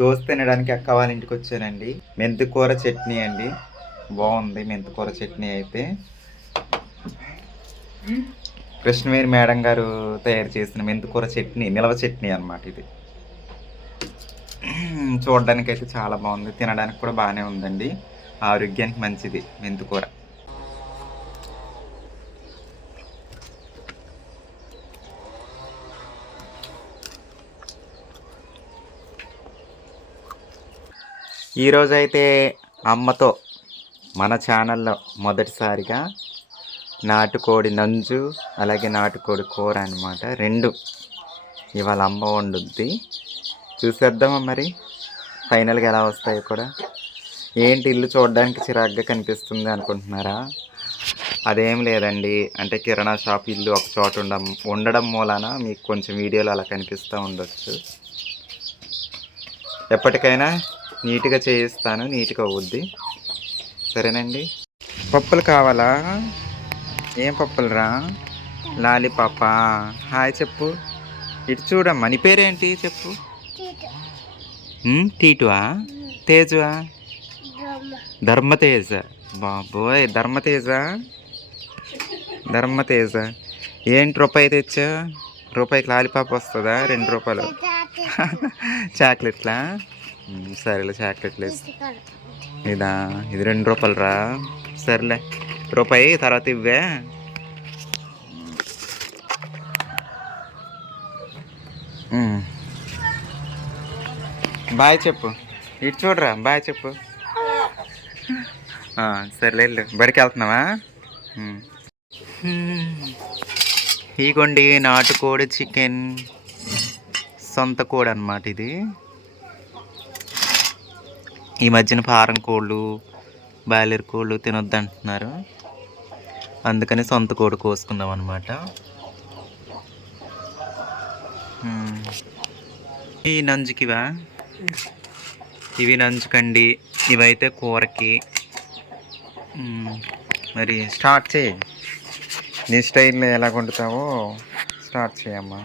దోశ తినడానికి అక్క వాళ్ళ ఇంటికి వచ్చానండి. మెంతికూర చట్నీ అండి, బాగుంది మెంతికూర చట్నీ అయితే. కృష్ణవేణి మేడం గారు తయారు చేసిన మెంతికూర చట్నీ, నిలవ చట్నీ అన్నమాట ఇది. చూడడానికి అయితే చాలా బాగుంది, తినడానికి కూడా బాగానే ఉందండి. ఆరోగ్యానికి మంచిది మెంతికూర. ఈరోజైతే అమ్మతో మన ఛానల్లో మొదటిసారిగా నాటుకోడి నంజు అలాగే నాటుకోడి కూర అనమాట, రెండు ఇవాళ అమ్మ వండుద్ది. చూసేద్దామా మరి ఫైనల్గా ఎలా వస్తాయో కూడా. ఏంటి ఇల్లు చూడడానికి చిరాగ్గా కనిపిస్తుంది అనుకుంటున్నారా? అదేం లేదండి, అంటే కిరాణా షాప్ ఇల్లు ఒక చోట ఉండడం మూలాన మీకు కొంచెం వీడియోలు అలా కనిపిస్తూ ఉండొచ్చు. ఎప్పటికైనా నీట్గా చేయిస్తాను, నీట్గా అవుద్ది. సరేనండి. పప్పులు కావాలా? ఏం పప్పులు రా? లాలీపాపా. హాయ్ చెప్పు. ఇటు చూడమ్మా, నీ పేరేంటి చెప్పు. టీటువా? తేజువా? ధర్మతేజ. బాబోయ్, ధర్మతేజ. ధర్మతేజ ఏంటి రూపాయి తెచ్చా? రూపాయికి లాలీపాప్ వస్తుందా? 2 రూపాయలు చాక్లెట్లా? సరేలే, చాక్లెట్లు ఇదా? ఇది 2 రూపాయలు రా. సరేలే, రూపాయి తర్వాత ఇవ్వే. బాయ్ చెప్పు. ఇటు చూడరా, బాయ్ చెప్పు. సరేలే, వెళ్ళు. బడికి వెళ్తున్నావా? ఇగోండి నాటుకోడి చికెన్, సొంత కోడి అన్నమాట ఇది. ఈ మధ్యన ఫారం కోళ్ళు, బాయిలర్ కోళ్ళు తినొద్దు అంటున్నారు, అందుకని సొంత కోడి కోసుకుందాం అనమాట. ఈ నంజుకివా? ఇవి నంజుకండి, ఇవైతే కూరకి. మరి స్టార్ట్ చేయి, నీ స్టైల్లో ఎలా వండుతావో స్టార్ట్ చేయమ్మా.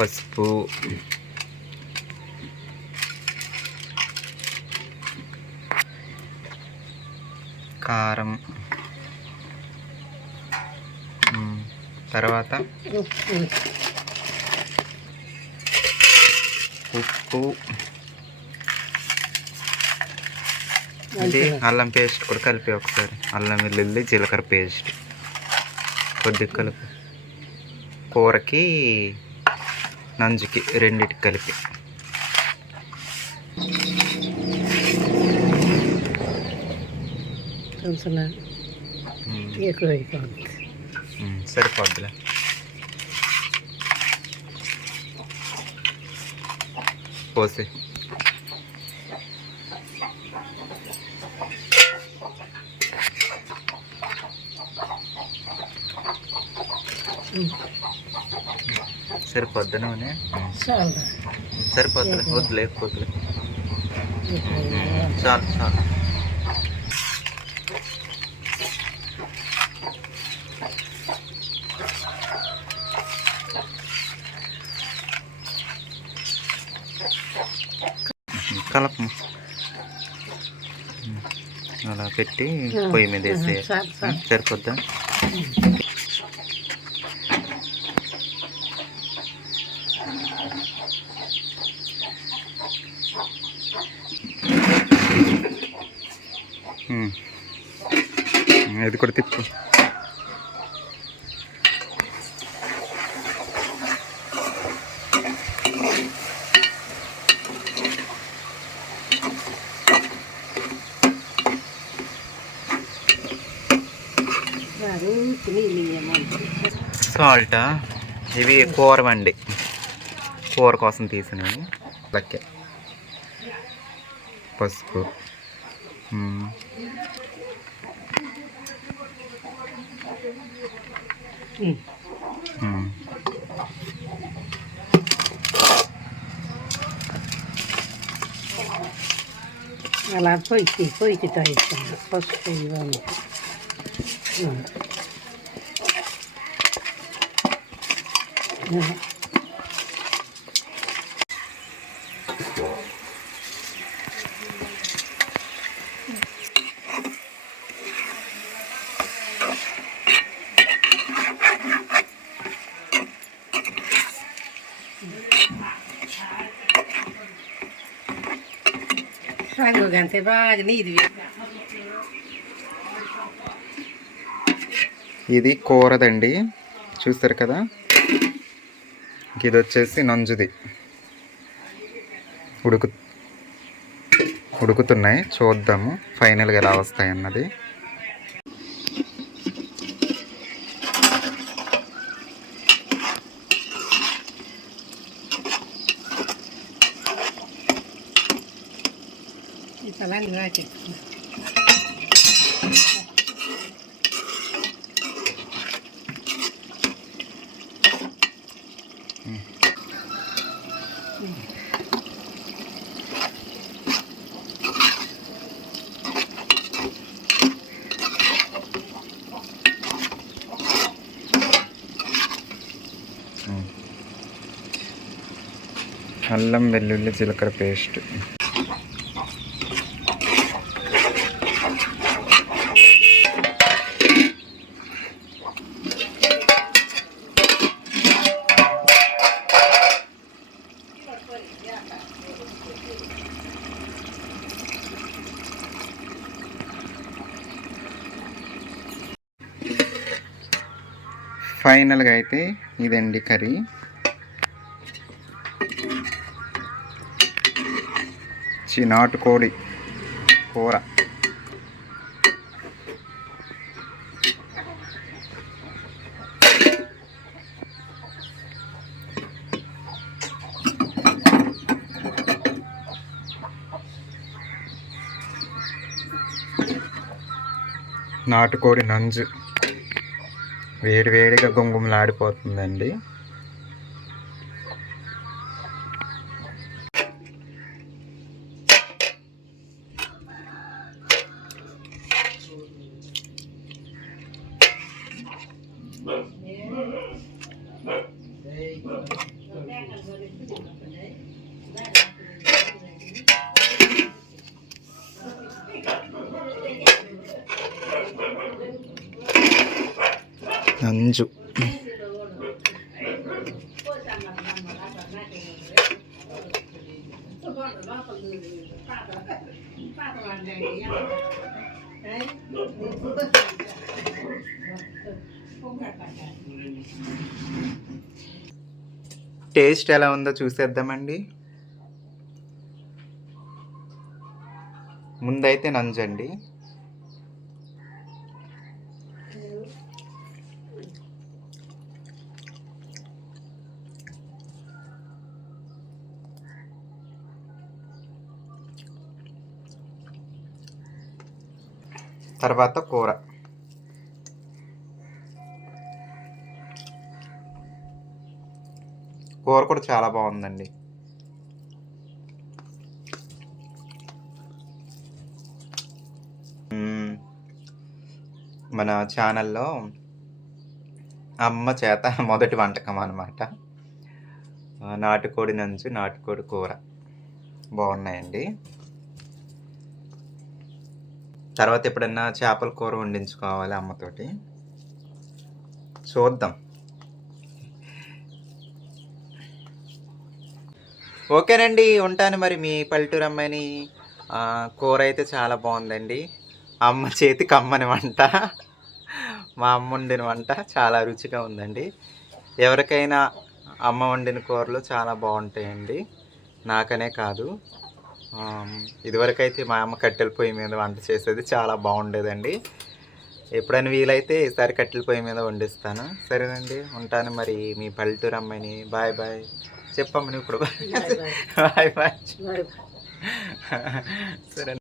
పసుపు, కారం, తర్వాత ఉప్పు, ఇది అల్లం పేస్ట్ కూడా కలిపి ఒకసారి. అల్లం వెల్లుల్లి జీలకర్ర పేస్ట్ కొద్దిగా కలిపి, కూరకి నంజుకి రెండిటికి కలిపి. సరిపోద్దులే. పోసి సరిపోద్ది నూనె, సరిపోద్దులే, వద్దులే ఎక్కువద్దులే, చాలు చాలు. కలపము, అలా పెట్టి పొయ్యి మీద వేసి. సరిపోద్దా? ఇది కూడా తిప్పు. సాల్టా? ఇవి కూర వండి, కూర కోసం తీసినవి లెక్కే. పసుపు. అలా పొయ్యికి తాగిస్తాను పసుపు ఇవన్నీ. అంతే బాగా నీది. ఇది కూరదండి, చూస్తారు కదా. ఇది వచ్చేసి నంజుది. ఉడుకుతున్నాయి, చూద్దాము ఫైనల్గా ఎలా వస్తాయి అన్నది. అల్లం వెల్లుల్లి జీలకర్ర పేస్ట్. ఫైనల్గా అయితే ఇదండి కర్రీ. నాటుకోడి కూర. నాటుకోడి నంజు వేడి వేడిగా గుమగుమలాడిపోతుందండి. నంజు టేస్ట్ ఎలా ఉందో చూసేద్దామండి. ముందైతే నంజండి. తర్వాత కూర. కూర కూడా చాలా బాగుందండి. మన ఛానల్లో అమ్మ చేత మొదటి వంటకం అన్నమాట. నాటుకోడి నంజు, నాటుకోడి కూర బాగున్నాయండి. తర్వాత ఎప్పుడన్నా చేపల కూర వండించుకోవాలి అమ్మతోటి, చూద్దాం. ఓకేనండి, ఉంటాను మరి. మీ పల్లెటూరు అమ్మాయిని. కూర అయితే చాలా బాగుందండి. అమ్మ చేతి కమ్మని వంట, మా అమ్మ వండిన వంట చాలా రుచిగా ఉందండి. ఎవరికైనా అమ్మ వండిన కూరలు చాలా బాగుంటాయండి, నాకనే కాదు. ఇదివరకైతే మా అమ్మ కట్టెల పొయ్యి మీద వంట చేసేది, చాలా బాగుండేదండి. ఎప్పుడైనా వీలైతే ఈసారి కట్టెల పొయ్యి మీద వండిస్తాను. సరేనండి, ఉంటాను మరి. మీ పల్లెటూరు అమ్మాయిని. బాయ్ బాయ్ చెప్పమ్మ నువ్వు ఇప్పుడు. Bye bye. సరే